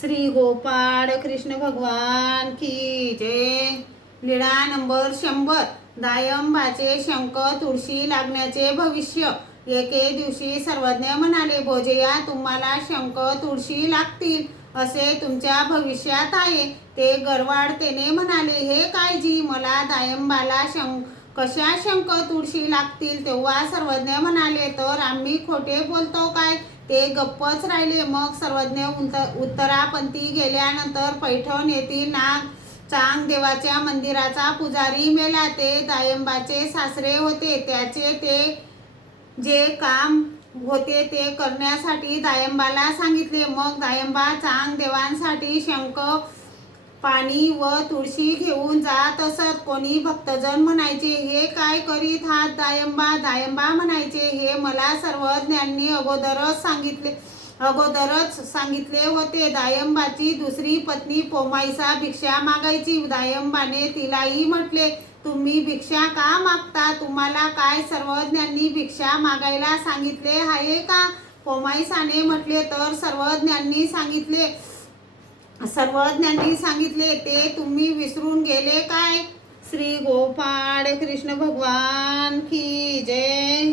श्री गोपाळ कृष्ण भगवान की जय। लीळा नंबर 100। दायंबाचे शंख तुळशी लागण्याचे भविष्य। एके दिवशी सर्वज्ञ म्हणाले, भोजया, तुम्हाला शंख तुळशी लागतील असे तुमच्या भविष्यात आहे। ते गर्वाडतेने म्हणाले, हे काय जी, मला दायंबाला कशा शंख तुळशी लागतील? तेव्हा सर्वज्ञ म्हणाले, तर आम्ही खोटे बोलतो काय? ते गप्पच राहिले। मग सर्वज्ञ उत्तरापंथी गेल्यानंतर पैठण येथील चांग देवाच्या मंदिराचा पुजारी मेला। ते दायंबाचे सासरे होते। त्याचे ते जे काम होते ते करण्यासाठी दायंबाला सांगितले। मग दायंबा चांग देवांसाठी शंख, पाणी व तुळशी घेऊन जात असत। कोणी भक्तजन म्हणायचे, हे काय करीत आहात दायंबा? दायंबा म्हणायचे, हे मला सर्वज्ञांनी अगोदरच सांगितले होते। दायंबाची दुसरी पत्नी पोमाईसा भिक्षा मागायची। दायंबाने तिलाही म्हटले, तुम्ही भिक्षा का मागता? तुम्हाला काय सर्वज्ञांनी भिक्षा मागायला सांगितले आहे का? पोमाईसाने म्हटले, तर सर्वज्ञांनी सांगितले ते तुम्ही विसरून गेले काय? श्री गोपाळ कृष्ण भगवान की जय।